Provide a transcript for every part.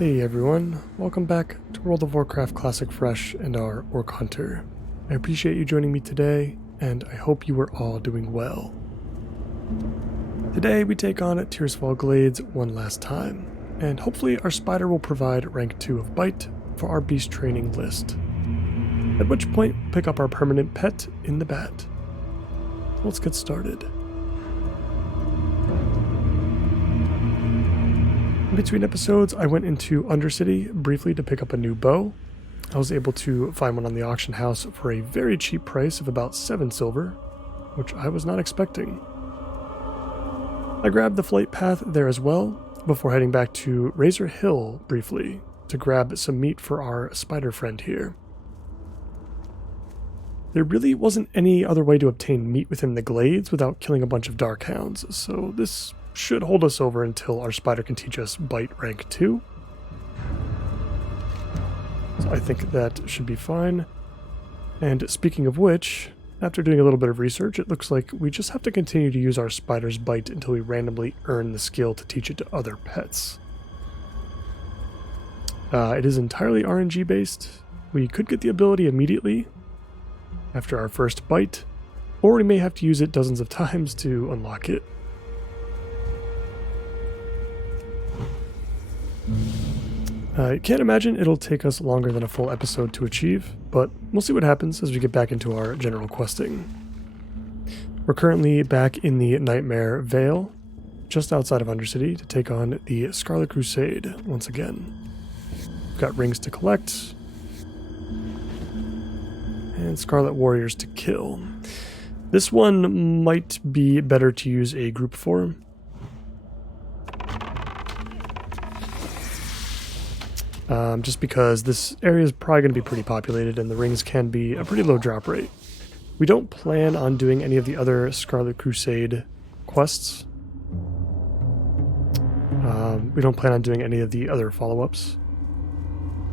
Hey everyone, welcome back to World of Warcraft Classic Fresh and our Orc Hunter. I appreciate you joining me today, and I hope you are all doing well. Today we take on Tearsfall Glades one last time, and hopefully our spider will provide rank 2 of Bite for our beast training list. At which point, pick up our permanent pet in the bat. Let's get started. In between episodes, I went into Undercity briefly to pick up a new bow. I was able to find one on the auction house for a very cheap price of about 7 silver, which I was not expecting. I grabbed the flight path there as well, before heading back to Razor Hill briefly to grab some meat for our spider friend here. There really wasn't any other way to obtain meat within the glades without killing a bunch of dark hounds, so this should hold us over until our spider can teach us Bite rank 2. So I think that should be fine. And speaking of which, after doing a little bit of research, it looks like we just have to continue to use our spider's Bite until we randomly earn the skill to teach it to other pets. It is entirely RNG based. We could get the ability immediately after our first Bite, or we may have to use it dozens of times to unlock it. I can't imagine it'll take us longer than a full episode to achieve, but we'll see what happens as we get back into our general questing. We're currently back in the Nightmare Vale, just outside of Undercity, to take on the Scarlet Crusade once again. We've got rings to collect, and Scarlet Warriors to kill. This one might be better to use a group for. Just because this area is probably going to be pretty populated and the rings can be a pretty low drop rate. We don't plan on doing any of the other Scarlet Crusade quests. We don't plan on doing any of the other follow-ups.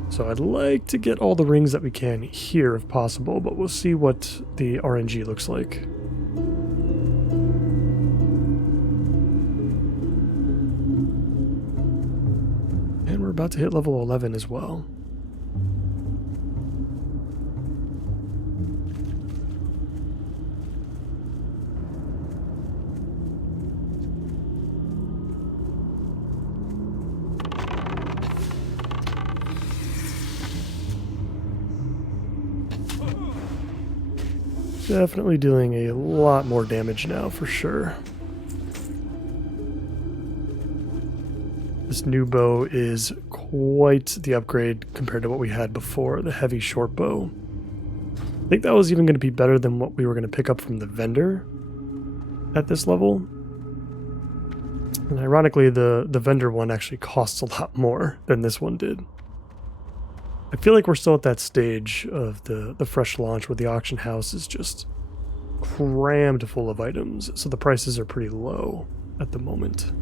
So I'd like to get all the rings that we can here if possible, but we'll see what the RNG looks like. And we're about to hit level 11 as well. Definitely doing a lot more damage now for sure. This new bow is quite the upgrade compared to what we had before, the heavy short bow. I think that was even going to be better than what we were going to pick up from the vendor at this level. And ironically, the vendor one actually costs a lot more than this one did. I feel like we're still at that stage of the fresh launch where the auction house is just crammed full of items, so the prices are pretty low at the moment.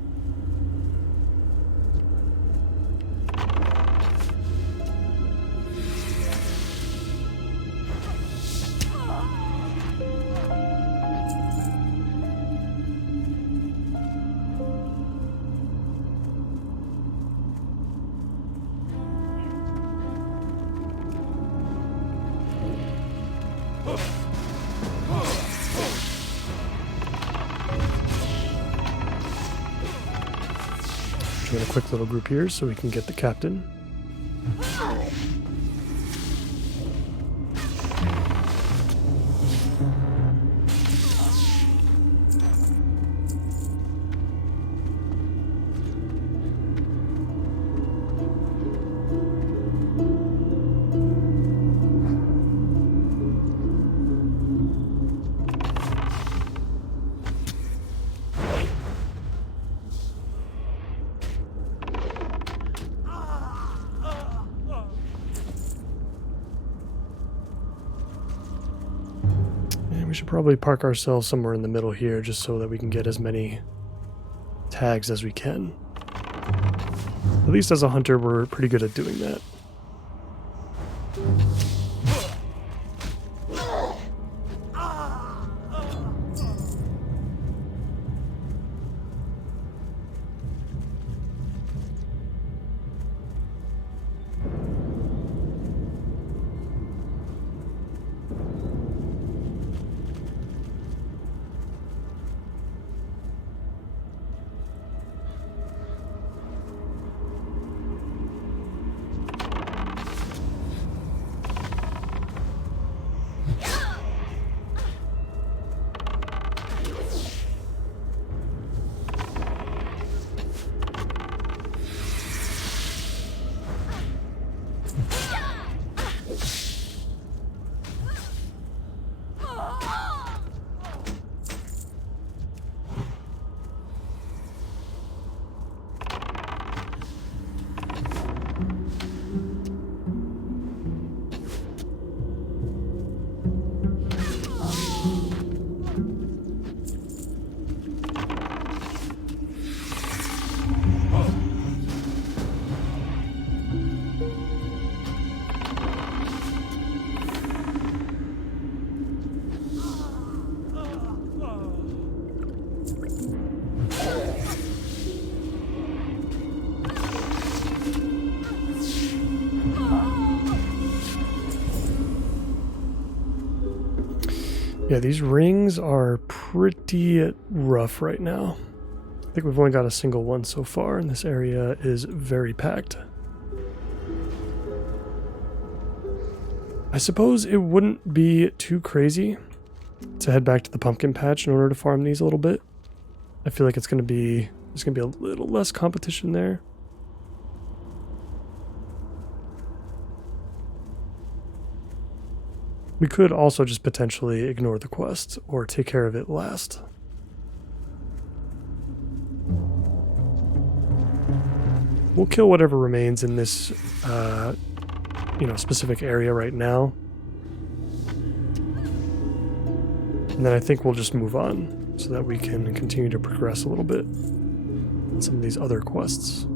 Join a quick little group here so we can get the captain. We should probably park ourselves somewhere in the middle here just so that we can get as many tags as we can. At least as a hunter, we're pretty good at doing that. Yeah, these rings are pretty rough right now. I think we've only got a single one so far, and this area is very packed. I suppose it wouldn't be too crazy to head back to the pumpkin patch in order to farm these a little bit. I feel like there's gonna be a little less competition there. We could also just potentially ignore the quest or take care of it last. We'll kill whatever remains in this, specific area right now. And then I think we'll just move on so that we can continue to progress a little bit on some of these other quests.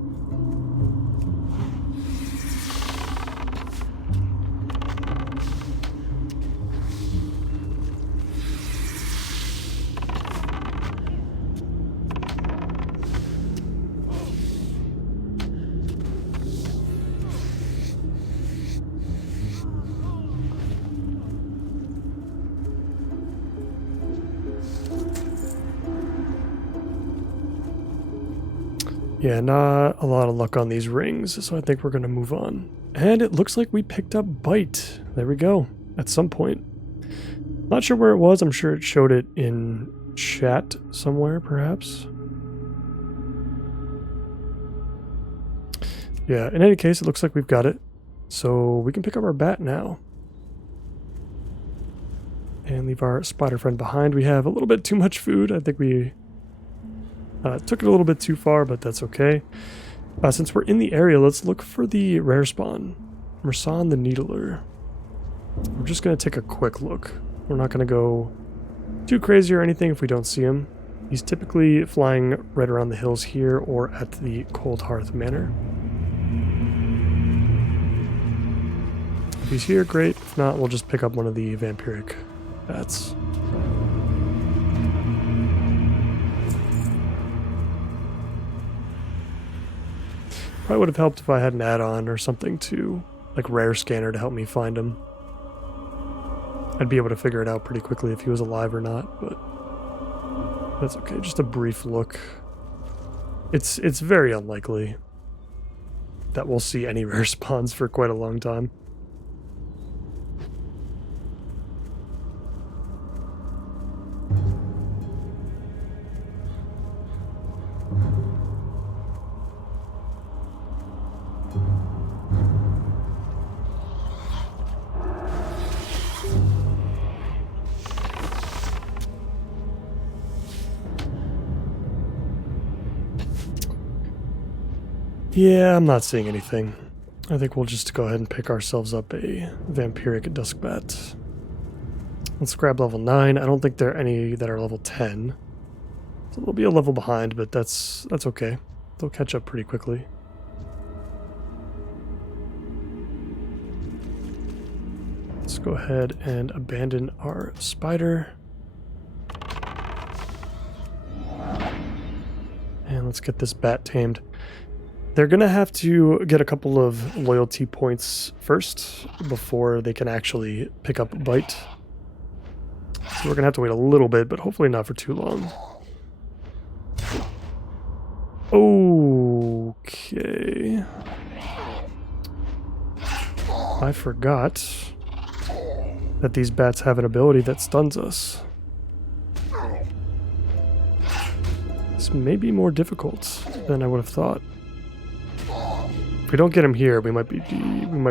Yeah, not a lot of luck on these rings, so I think we're going to move on. And it looks like we picked up Bite. There we go, at some point. Not sure where it was. I'm sure it showed it in chat somewhere, perhaps. Yeah, in any case, it looks like we've got it. So we can pick up our bat now. And leave our spider friend behind. We have a little bit too much food. I think we took it a little bit too far, but that's okay. Since we're in the area, let's look for the rare spawn. Mersan the Needler. We're just going to take a quick look. We're not going to go too crazy or anything if we don't see him. He's typically flying right around the hills here or at the Cold Hearth Manor. If he's here, great. If not, we'll just pick up one of the vampiric bats. Probably would have helped if I had an add-on or something to, like Rare Scanner, to help me find him. I'd be able to figure it out pretty quickly if he was alive or not, but that's okay. Just a brief look. It's very unlikely that we'll see any rare spawns for quite a long time. Yeah, I'm not seeing anything. I think we'll just go ahead and pick ourselves up a vampiric duskbat. Let's grab level 9. I don't think there are any that are level 10. So they'll be a level behind, but that's okay. They'll catch up pretty quickly. Let's go ahead and abandon our spider. And let's get this bat tamed. They're going to have to get a couple of loyalty points first before they can actually pick up Bite. So we're going to have to wait a little bit, but hopefully not for too long. Okay. I forgot that these bats have an ability that stuns us. This may be more difficult than I would have thought. If we don't get him here, we might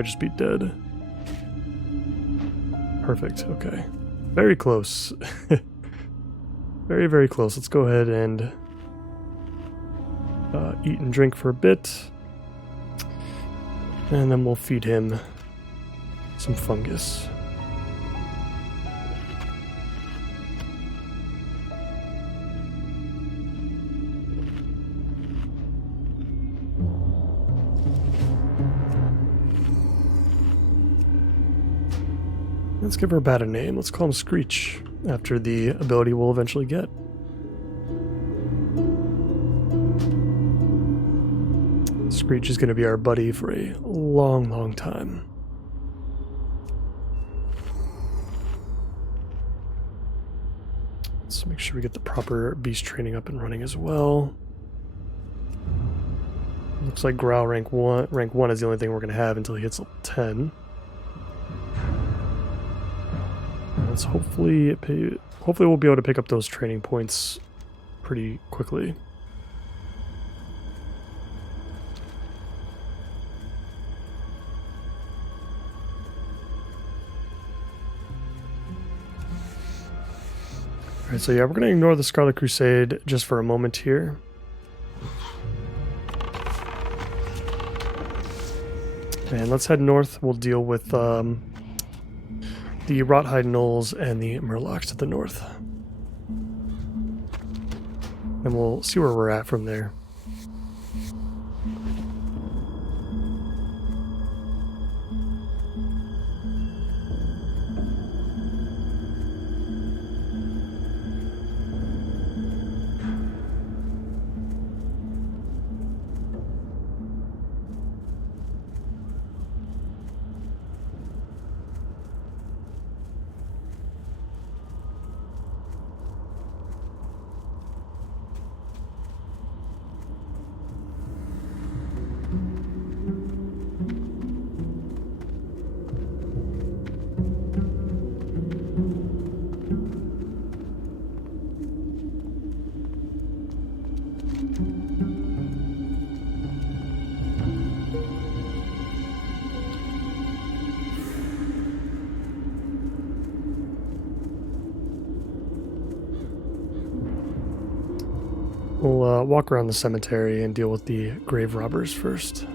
just be dead. Perfect. Okay. Very close. Very, very close. Let's go ahead and eat and drink for a bit. And then we'll feed him some fungus. Let's give our bat a name. Let's call him Screech, after the ability we'll eventually get. Screech is going to be our buddy for a long, long time. Make sure we get the proper beast training up and running as well. Looks like Growl rank 1 is the only thing we're going to have until he hits level 10. Let's hopefully we'll be able to pick up those training points pretty quickly. Alright, so yeah, we're going to ignore the Scarlet Crusade just for a moment here. And let's head north. We'll deal with the Rothhide Gnolls and the Murlocs to the north. And we'll see where we're at from there. We'll walk around the cemetery and deal with the grave robbers first.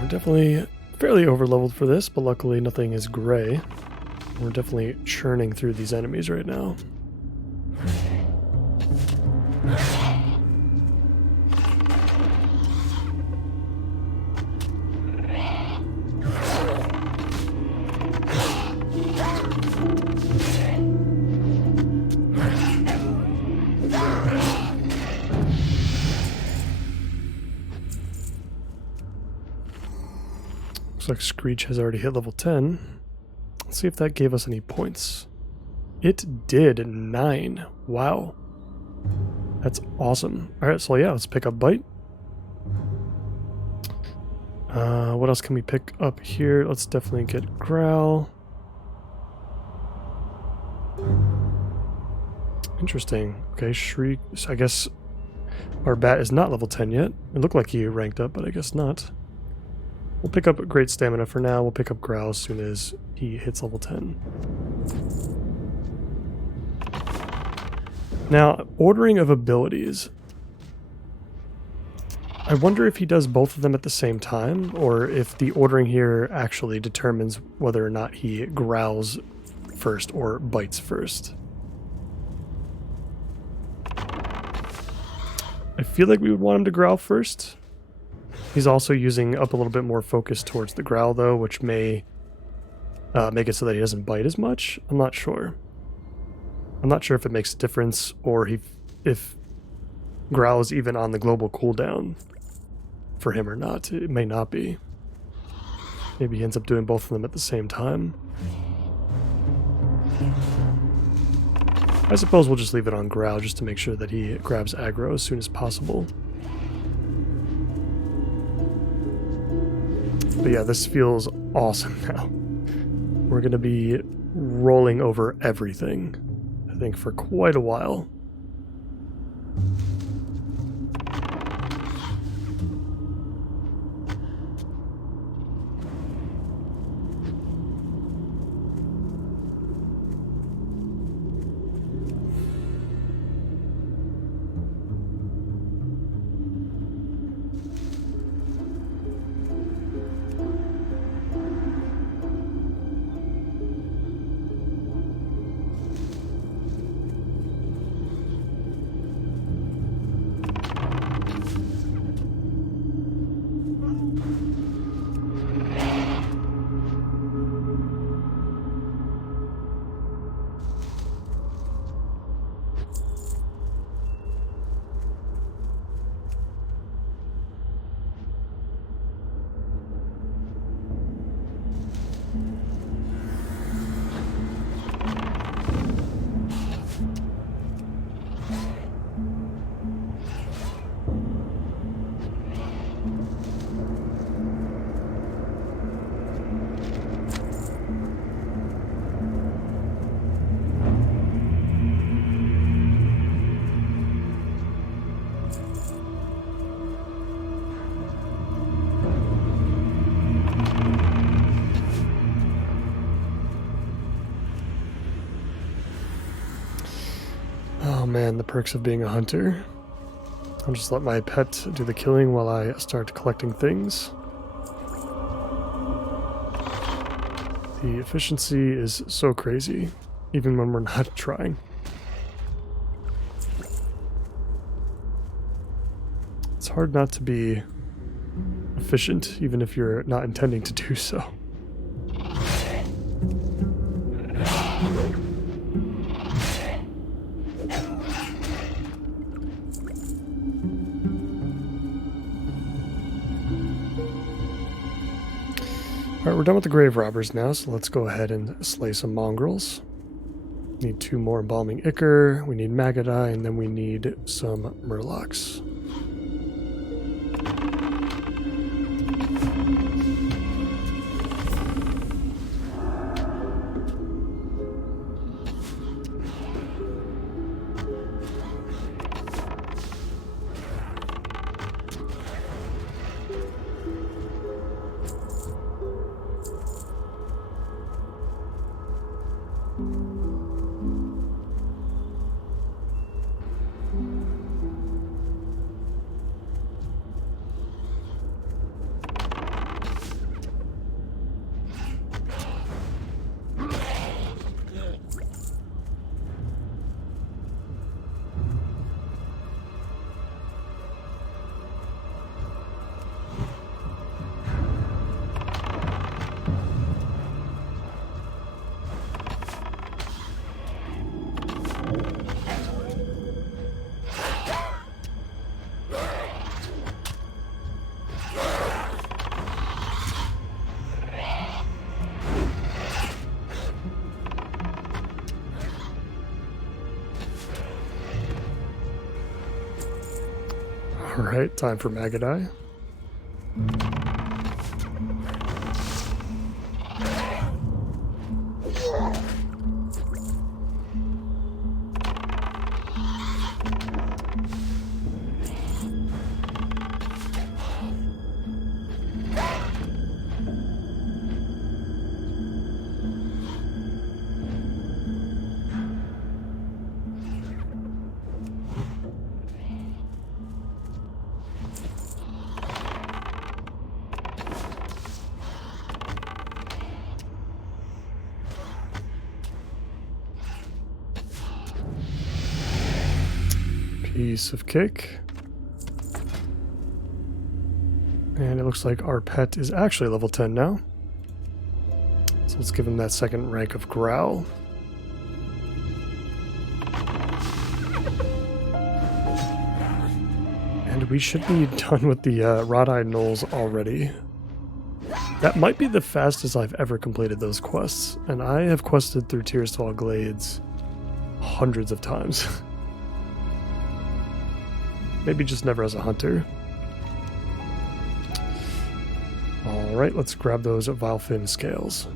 We're definitely fairly overleveled for this, but luckily nothing is gray. We're definitely churning through these enemies right now. Looks like Screech has already hit level 10. Let's see if that gave us any points. It did. 9. Wow. That's awesome. Alright, so yeah, let's pick up Bite. What else can we pick up here? Let's definitely get Growl. Interesting. Okay, Shriek. So I guess our bat is not level 10 yet. It looked like he ranked up, but I guess not. We'll pick up Great Stamina for now. We'll pick up Growl as soon as he hits level 10. Now, ordering of abilities. I wonder if he does both of them at the same time, or if the ordering here actually determines whether or not he growls first or bites first. I feel like we would want him to growl first. He's also using up a little bit more focus towards the growl, though, which may make it so that he doesn't bite as much. I'm not sure. I'm not sure if it makes a difference, or if growl is even on the global cooldown for him or not. It may not be. Maybe he ends up doing both of them at the same time. I suppose we'll just leave it on growl just to make sure that he grabs aggro as soon as possible. But yeah, this feels awesome now. We're going to be rolling over everything, I think, for quite a while. Oh man, the perks of being a hunter. I'll just let my pet do the killing while I start collecting things. The efficiency is so crazy, even when we're not trying. It's hard not to be efficient, even if you're not intending to do so. Alright, we're done with the grave robbers now, so let's go ahead and slay some mongrels. Need 2 more embalming ichor, we need maggotai, and then we need some murlocs. Alright, time for maggotai. Piece of cake. And it looks like our pet is actually level 10 now. So let's give him that second rank of growl. And we should be done with the wrought-eyed gnolls already. That might be the fastest I've ever completed those quests. And I have quested through Tyrstall Glades hundreds of times. Maybe just never as a hunter. All right, let's grab those Vilefin scales.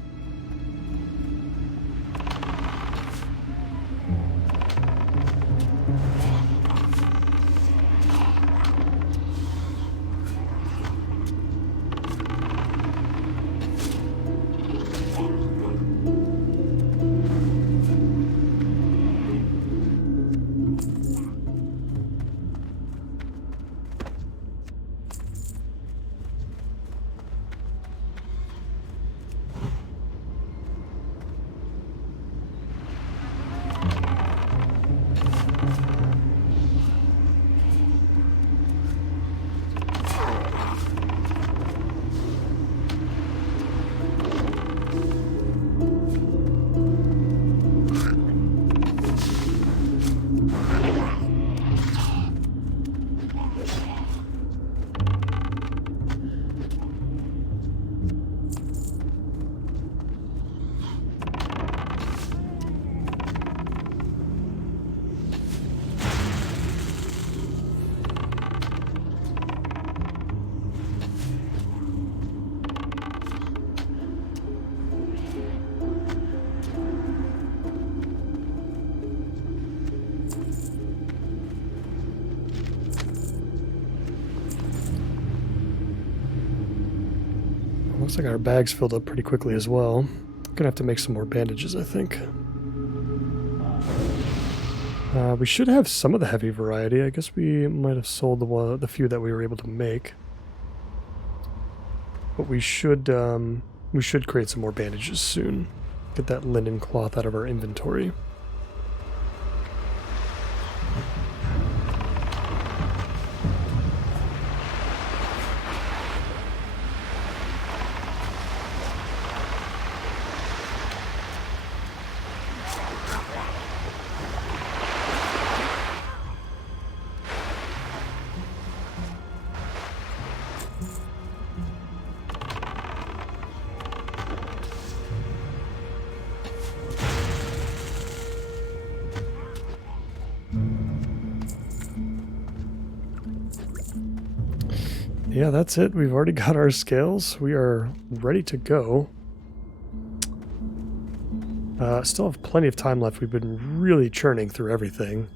Looks like our bags filled up pretty quickly as well. Gonna have to make some more bandages, I think. We should have some of the heavy variety. I guess we might have sold the few that we were able to make. But we should create some more bandages soon. Get that linen cloth out of our inventory. Yeah, that's it. We've already got our scales. We are ready to go. Still have plenty of time left. We've been really churning through everything.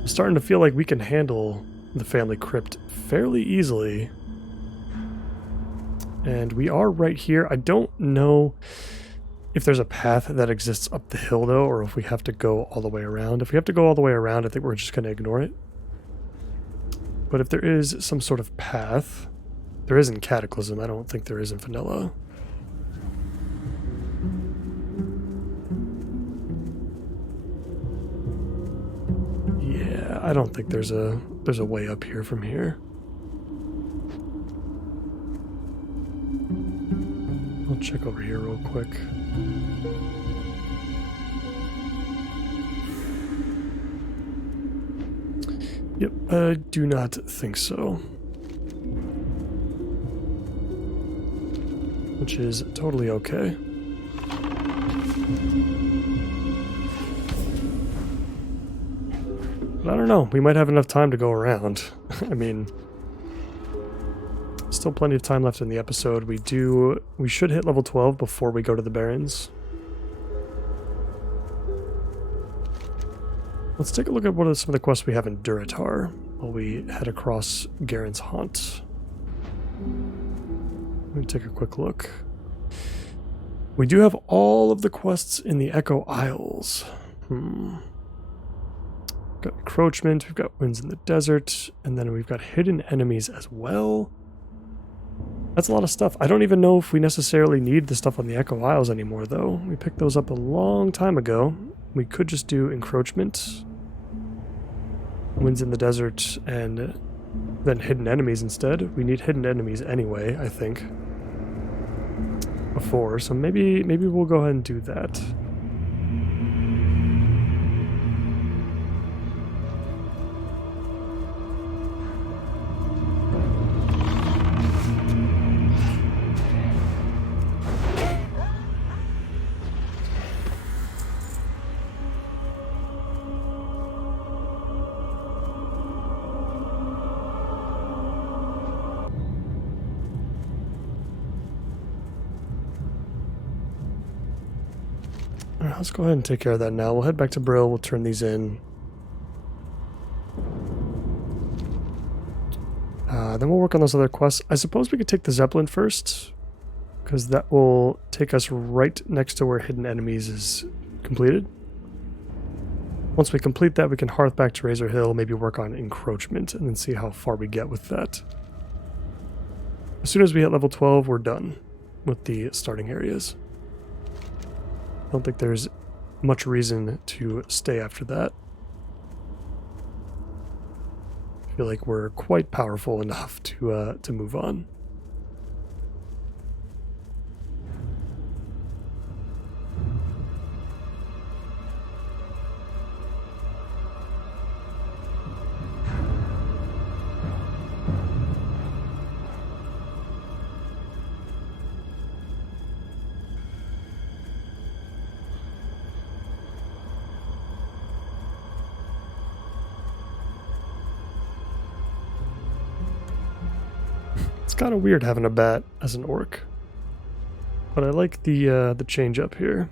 I'm starting to feel like we can handle the family crypt fairly easily. And we are right here. I don't know if there's a path that exists up the hill, though, or if we have to go all the way around. If we have to go all the way around, I think we're just going to ignore it. But if there is some sort of path, there is in Cataclysm. I don't think there is in Vanilla. Yeah, I don't think there's a way up here from here. I'll check over here real quick. Yep, I do not think so. Which is totally okay. But I don't know, we might have enough time to go around. I mean, still plenty of time left in the episode. We should hit level 12 before we go to the Barrens. Let's take a look at what are some of the quests we have in Duratar while we head across Garen's Haunt. Let me take a quick look. We do have all of the quests in the Echo Isles. We've got Encroachment, we've got Winds in the Desert, and then we've got Hidden Enemies as well. That's a lot of stuff. I don't even know if we necessarily need the stuff on the Echo Isles anymore, though. We picked those up a long time ago. We could just do Encroachment, Winds in the Desert, and then Hidden Enemies instead. We need Hidden Enemies anyway, I think, before, so maybe we'll go ahead and do that. let's go ahead and take care of that now. We'll head back to Brill, we'll turn these in. Then we'll work on those other quests. I suppose we could take the Zeppelin first, because that will take us right next to where Hidden Enemies is completed. Once we complete that, we can hearth back to Razor Hill, maybe work on Encroachment, and then see how far we get with that. As soon as we hit level 12, we're done with the starting areas. I don't think there's much reason to stay after that. I feel like we're quite powerful enough to move on. It's kind of weird having a bat as an orc, but I like the change up here.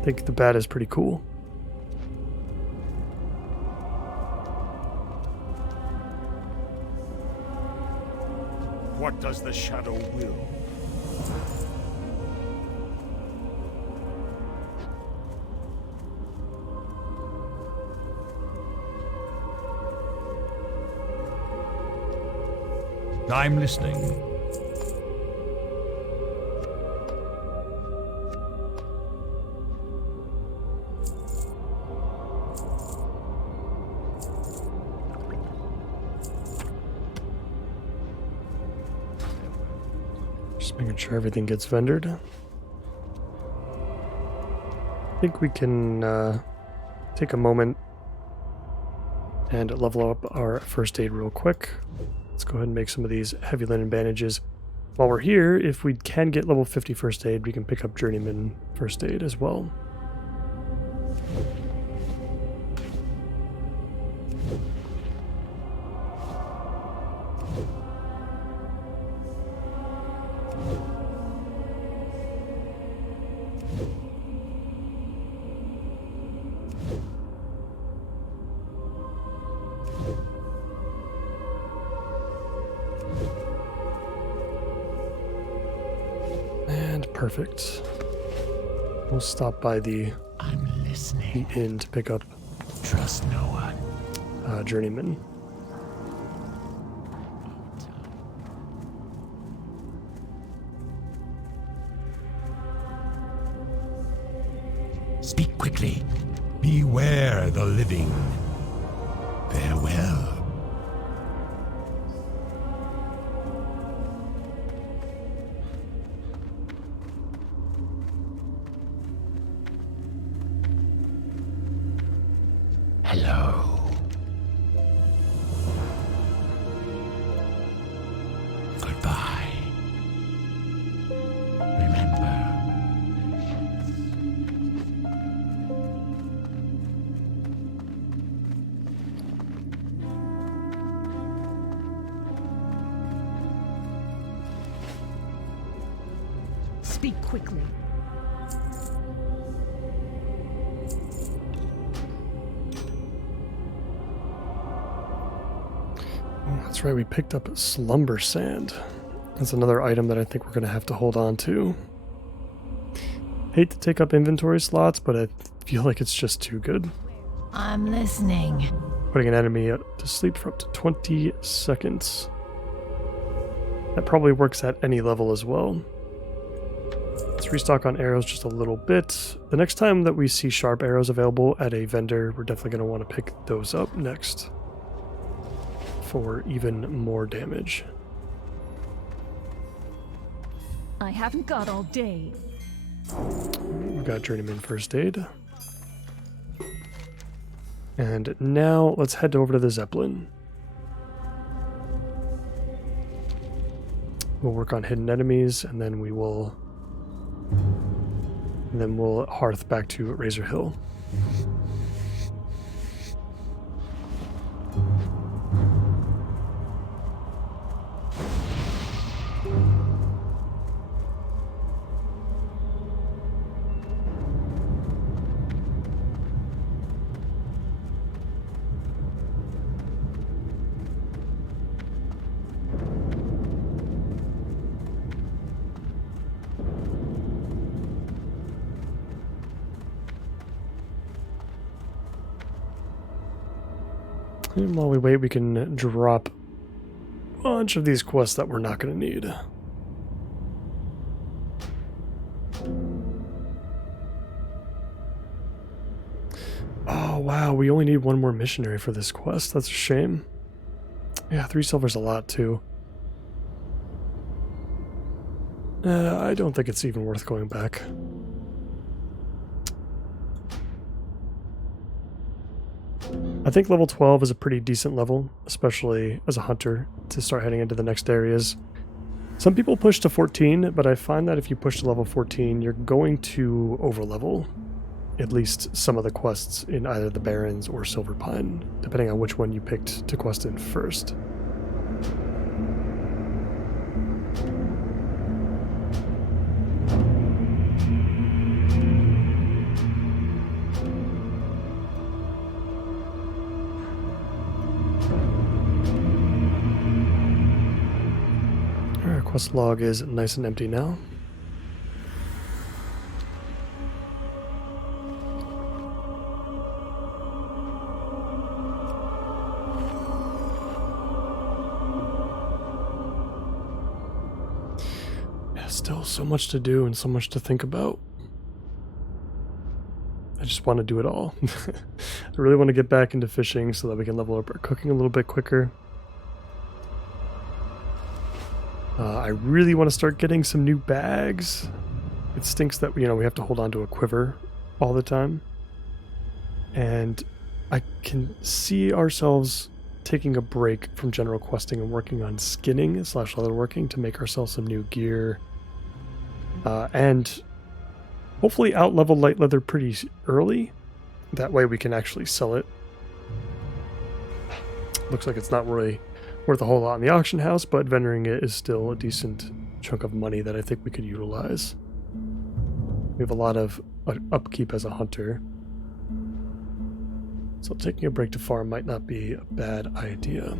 I think the bat is pretty cool. What does the shadow will? I'm listening. Just making sure everything gets vendored. I think we can take a moment and level up our first aid real quick. Let's go ahead and make some of these heavy linen bandages. While we're here, if we can get level 50 first aid, we can pick up journeyman first aid as well. Perfect. We'll stop by the inn to pick up Trust no one. journeyman. Speak quickly. Beware the living. Farewell. Hello. Goodbye. Remember. Speak quickly. That's right, we picked up slumber sand. That's another item that I think we're going to have to hold on to. Hate to take up inventory slots, but I feel like it's just too good. I'm listening. Putting an enemy to sleep for up to 20 seconds. That probably works at any level as well. Let's restock on arrows just a little bit. The next time that we see sharp arrows available at a vendor, we're definitely going to want to pick those up next for even more damage. I haven't got all day. We've got journeyman first aid. And now let's head over to the Zeppelin. We'll work on hidden enemies, and then we'll hearth back to Razor Hill. And while we wait, we can drop a bunch of these quests that we're not going to need. Oh, wow. We only need one more missionary for this quest. That's a shame. Yeah, 3 silver's a lot, too. I don't think it's even worth going back. I think level 12 is a pretty decent level, especially as a hunter, to start heading into the next areas. Some people push to 14, but I find that if you push to level 14, you're going to overlevel at least some of the quests in either the Barrens or Silver Pine, depending on which one you picked to quest in first. Our quest log is nice and empty now. Still so much to do and so much to think about. I just want to do it all. I really want to get back into fishing so that we can level up our cooking a little bit quicker. I really want to start getting some new bags. It stinks that we have to hold on to a quiver all the time. And I can see ourselves taking a break from general questing and working on skinning / leatherworking to make ourselves some new gear. And hopefully out-level light leather pretty early. That way we can actually sell it. Looks like it's not really worth a whole lot in the auction house, but vendoring it is still a decent chunk of money that I think we could utilize. We have a lot of upkeep as a hunter. So taking a break to farm might not be a bad idea.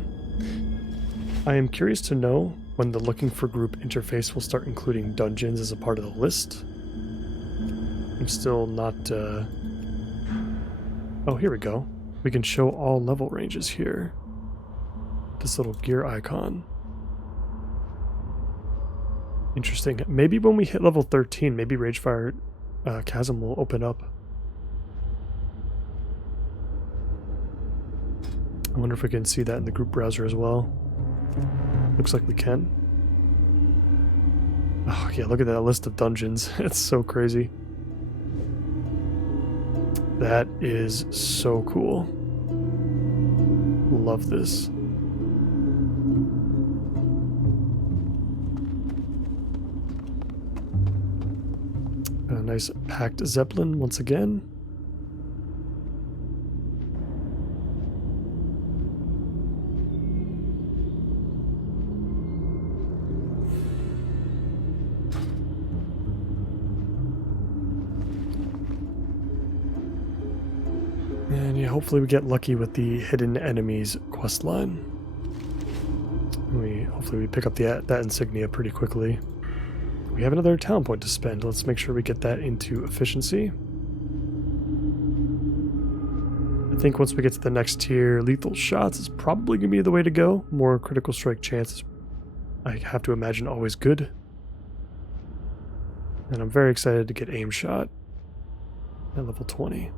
I am curious to know when the looking for group interface will start including dungeons as a part of the list. I'm still not... Oh, here we go. We can show all level ranges here. This little gear icon. Interesting. Maybe when we hit level 13, maybe Ragefire Chasm will open up. I wonder if we can see that in the group browser as well. Looks like we can. Oh yeah, look at that list of dungeons. It's so crazy. That is so cool. Love this. A nice packed Zeppelin once again. And yeah, hopefully we get lucky with the hidden enemies quest line. Hopefully we pick up that insignia pretty quickly. We have another talent point to spend. Let's make sure we get that into efficiency. I think once we get to the next tier, lethal shots is probably going to be the way to go. More critical strike chances, I have to imagine, always good. And I'm very excited to get aim shot at level 20.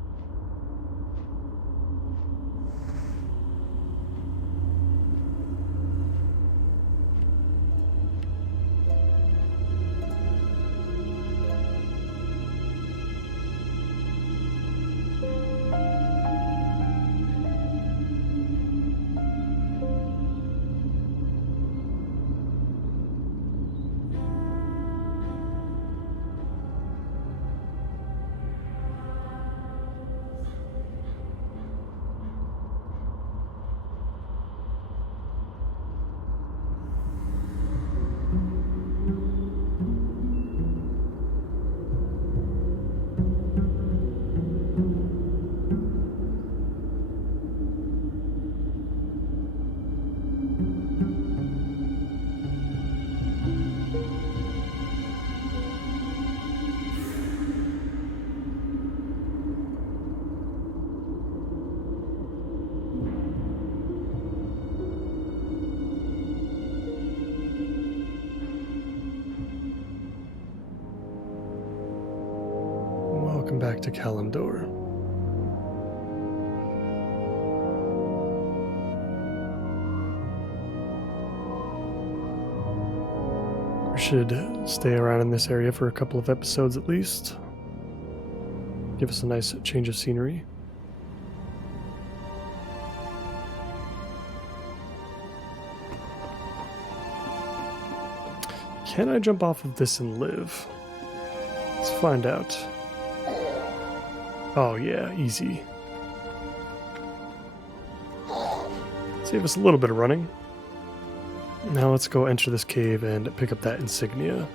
Welcome back to Kalimdor. We should stay around in this area for a couple of episodes at least. Give us a nice change of scenery. Can I jump off of this and live? Let's find out. Oh yeah, easy. Save us a little bit of running. Now let's go enter this cave and pick up that insignia.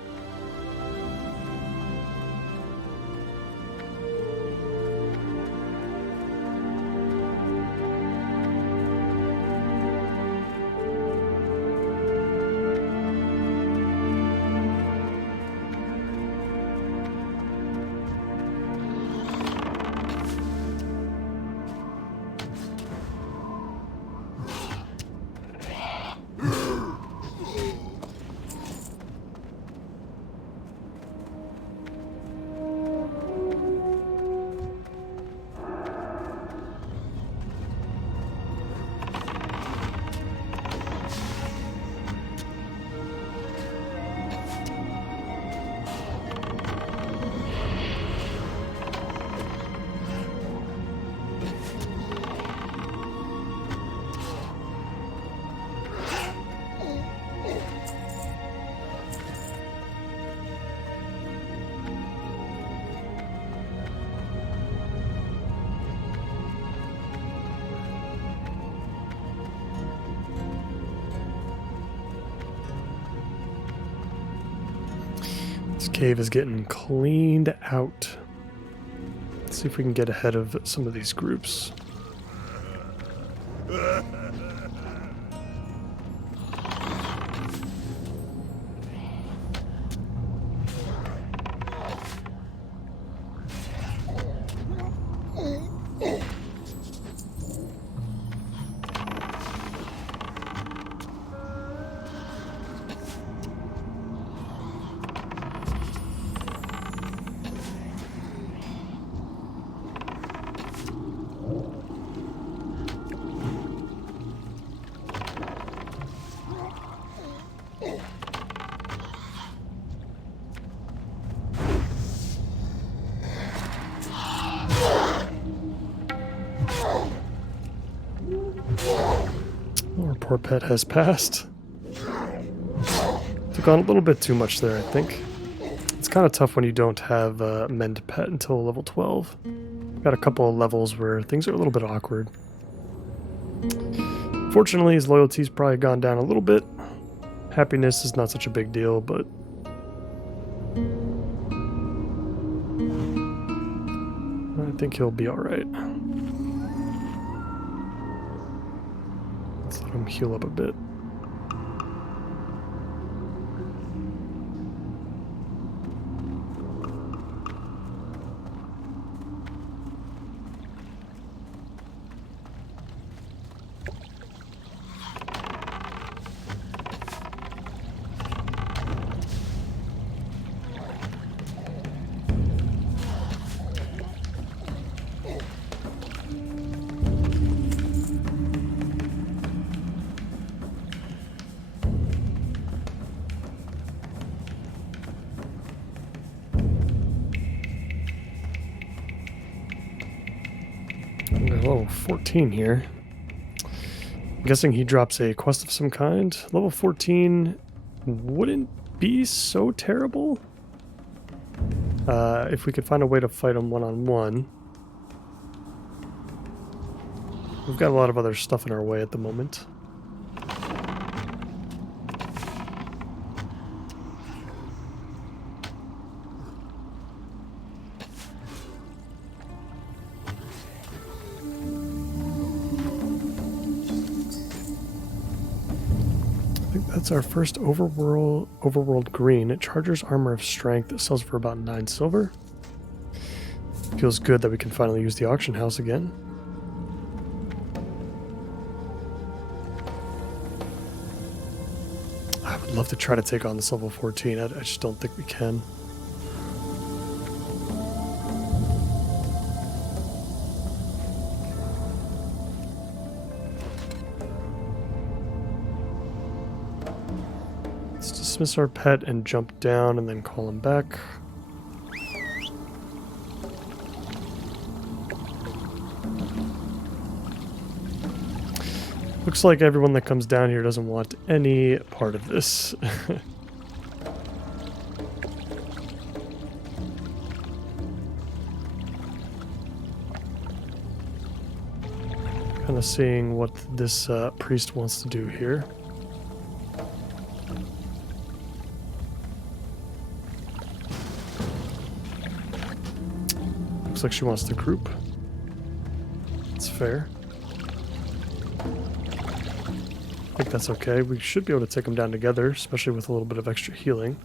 This cave is getting cleaned out. Let's see if we can get ahead of some of these groups. Our poor pet has passed. Took on a little bit too much there, I think. It's kind of tough when you don't have mend pet until level 12. Got a couple of levels where things are a little bit awkward. Fortunately, his loyalty's probably gone down a little bit. Happiness is not such a big deal, but I think he'll be alright. Let's let him heal up a bit. Level 14 here. I'm guessing he drops a quest of some kind. Level 14 wouldn't be so terrible if we could find a way to fight him one-on-one. We've got a lot of other stuff in our way at the moment. That's our first overworld green. It charges armor of strength that sells for about 9 silver. Feels good that we can finally use the auction house again. I would love to try to take on this level 14. I just don't think we can. dismiss our pet and jump down and then call him back. Looks like everyone that comes down here doesn't want any part of this. Kind of seeing what this priest wants to do here. Looks like she wants to group. That's fair. I think that's okay. We should be able to take them down together, especially with a little bit of extra healing.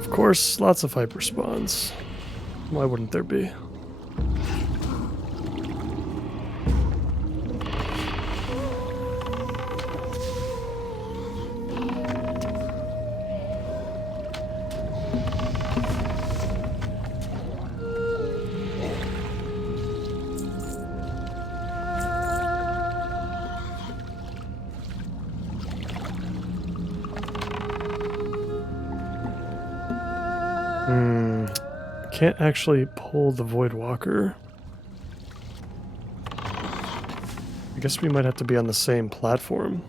Of course, lots of hyper spawns. Why wouldn't there be? Can't actually pull the Void Walker. I guess we might have to be on the same platform.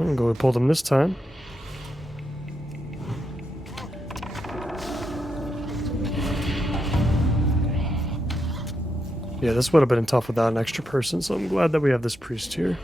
I'm going to pull them this time. Yeah, this would have been tough without an extra person, so I'm glad that we have this priest here.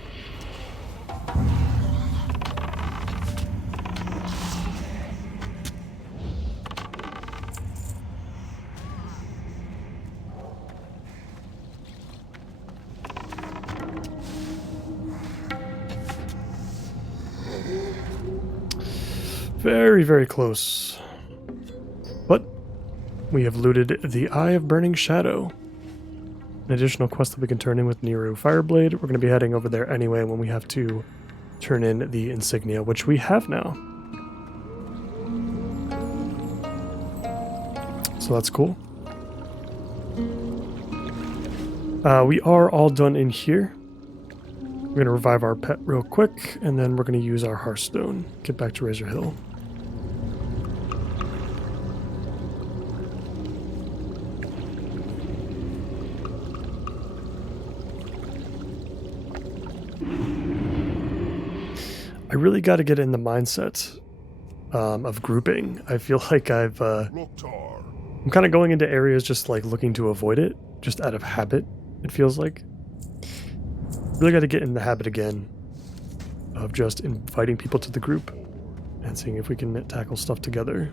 Very, very close. But we have looted the Eye of Burning Shadow. An additional quest that we can turn in with Nero Fireblade. We're going to be heading over there anyway when we have to turn in the insignia, which we have now. So that's cool. We are all done in here. We're going to revive our pet real quick, and then we're going to use our Hearthstone. Get back to Razor Hill. I really got to get in the mindset of grouping. I feel like I'm kind of going into areas just like looking to avoid it, just out of habit, it feels like. Really got to get in the habit again of just inviting people to the group and seeing if we can tackle stuff together.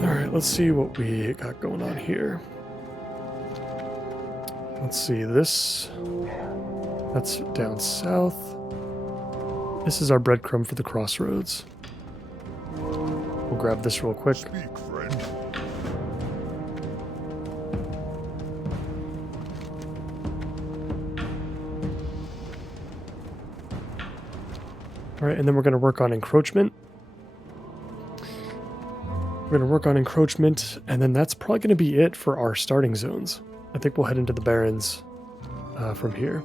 Alright, let's see what we got going on here. Let's see, this... That's down south. This is our breadcrumb for the crossroads. We'll grab this real quick. Speak, friend. All right, and then we're going to work on encroachment. We're going to work on encroachment, and then that's probably going to be it for our starting zones. I think we'll head into the Barrens from here.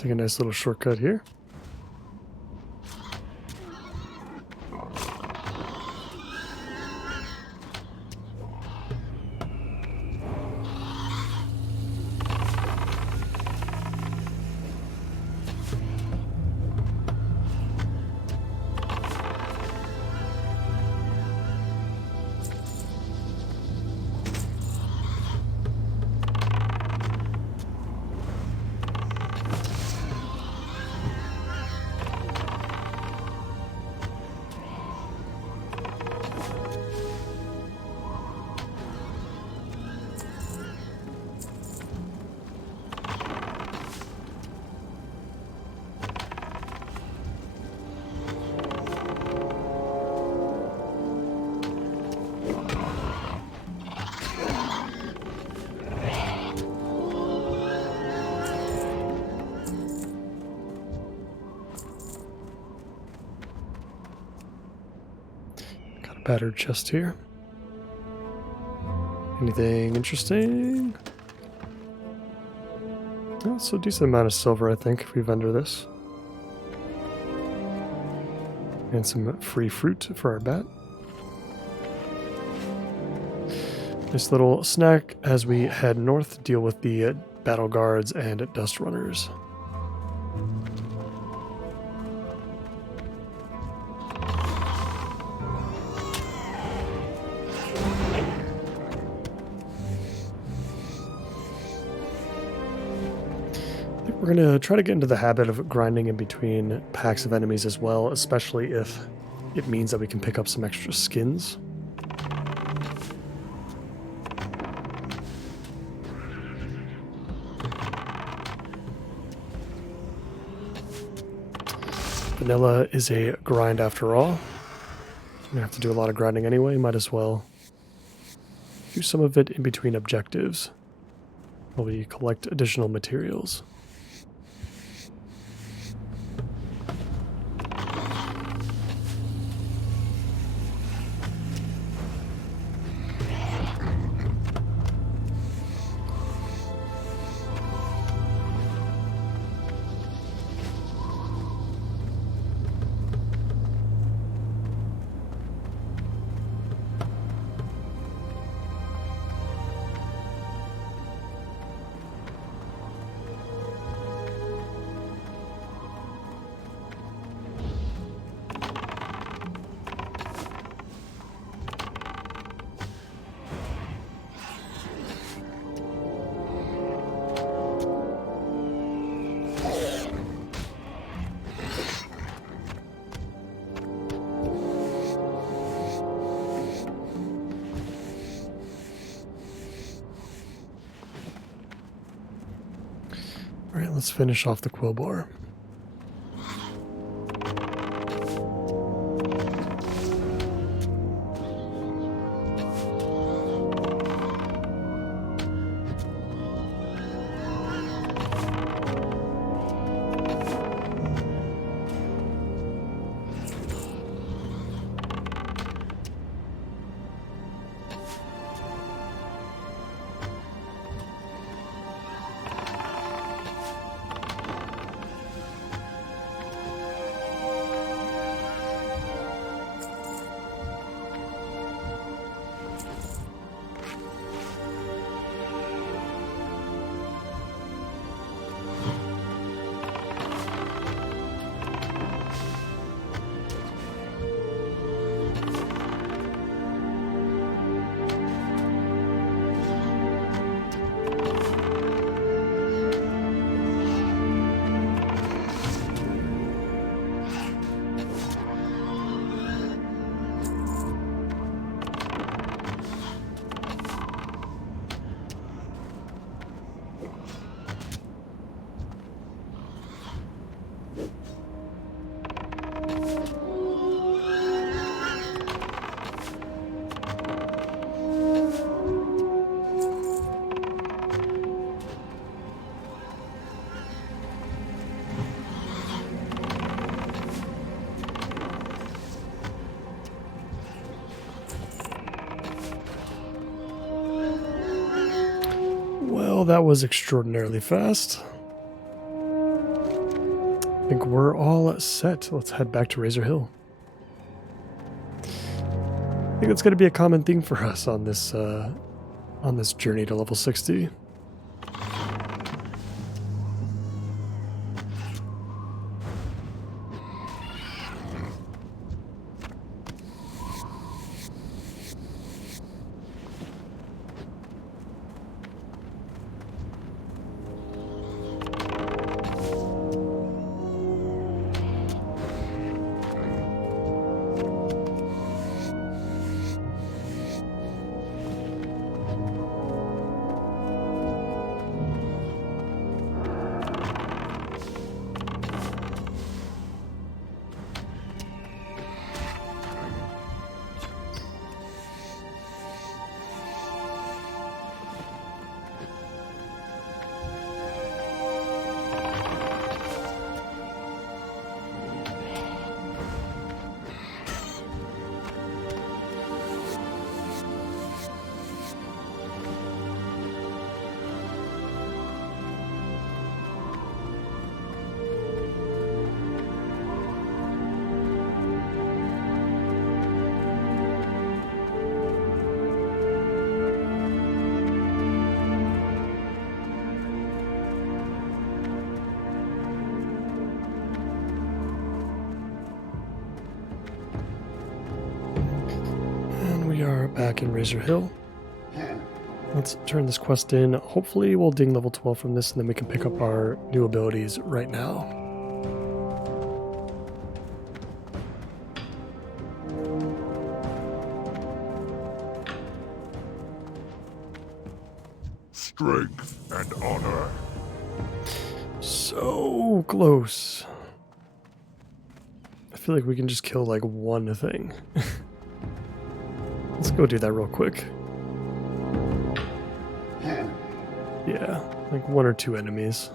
Take a nice little shortcut here. Battered chest here. Anything interesting? Oh, so a decent amount of silver, I think, if we vendor this. And some free fruit for our bat. Nice little snack as we head north to deal with the battle guards and dust runners. We're going to try to get into the habit of grinding in between packs of enemies as well, especially if it means that we can pick up some extra skins. Vanilla is a grind after all. I'm going to have to do a lot of grinding anyway, might as well do some of it in between objectives while we collect additional materials. All right, let's finish off the quill bar. Well, that was extraordinarily fast. we're all set. Let's head back to Razor Hill. I think that's going to be a common thing for us on this journey to level 60. We are back in Razor Hill. Let's turn this quest in. Hopefully we'll ding level 12 from this, and then we can pick up our new abilities right now. Strength and honor. So close. I feel like we can just kill like one thing. Let's go do that real quick. Yeah, like one or two enemies.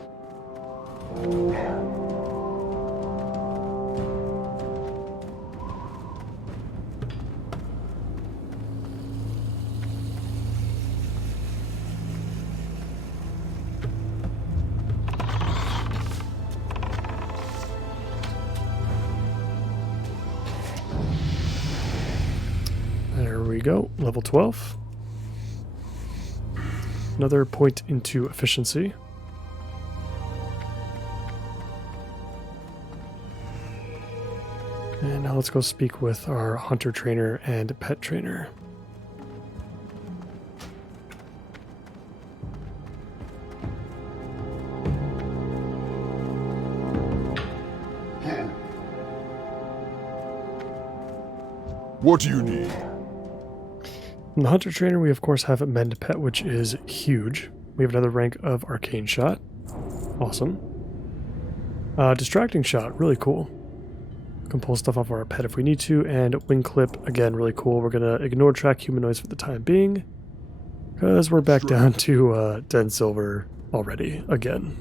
There we go, level 12. Another point into efficiency. And now let's go speak with our hunter trainer and pet trainer. What do you need? In the hunter trainer, we of course have Mend Pet, which is huge. We have another rank of Arcane Shot. Awesome. Distracting Shot, really cool. We can pull stuff off our pet if we need to. And Wing Clip, again, really cool. We're going to ignore Track Humanoids for the time being, because we're back down to 10 silver already, again.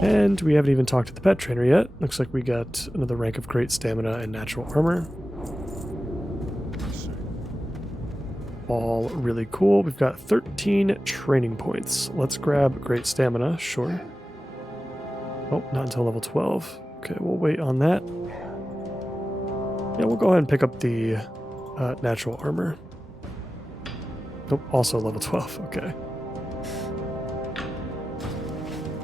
And we haven't even talked to the pet trainer yet. Looks like we got another rank of Great Stamina and Natural Armor. All really cool. We've got 13 training points. Let's grab Great Stamina, sure. Oh, not until level 12. Okay, we'll wait on that. Yeah, we'll go ahead and pick up the Natural Armor. Nope, also level 12, okay.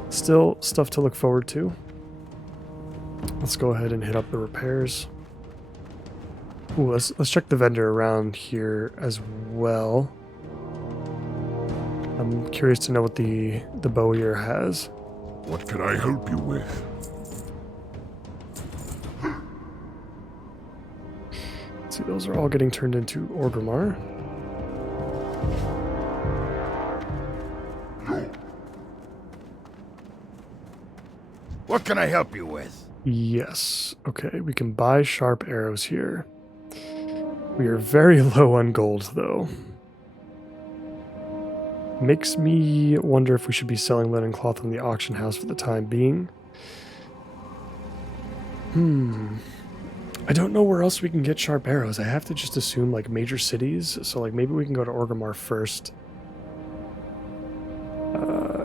Still stuff to look forward to. Let's go ahead and hit up the repairs. Ooh, let's check the vendor around here as well. I'm curious to know what the bowyer has. What can I help you with? Let's see, those are all getting turned into Orgrimmar. What can I help you with? Yes. Okay, we can buy sharp arrows here. We are very low on gold, though. Makes me wonder if we should be selling linen cloth in the auction house for the time being. I don't know where else we can get sharp arrows. I have to just assume like major cities. So like maybe we can go to Orgrimmar first.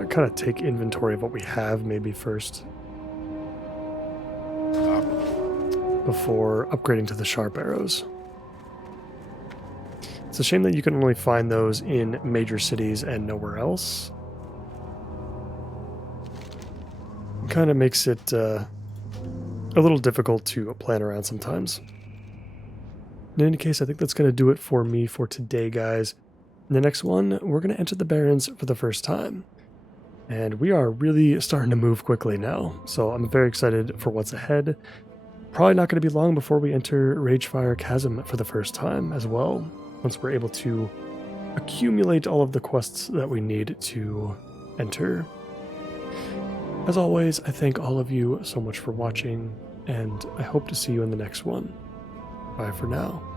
Kind of take inventory of what we have maybe first. before upgrading to the sharp arrows. It's a shame that you can only find those in major cities and nowhere else. It kind of makes it a little difficult to plan around sometimes. In any case, I think that's going to do it for me for today, guys. In the next one, we're going to enter the Barrens for the first time. And we are really starting to move quickly now, so I'm very excited for what's ahead. Probably not going to be long before we enter Ragefire Chasm for the first time as well, once we're able to accumulate all of the quests that we need to enter. As always, I thank all of you so much for watching, and I hope to see you in the next one. Bye for now.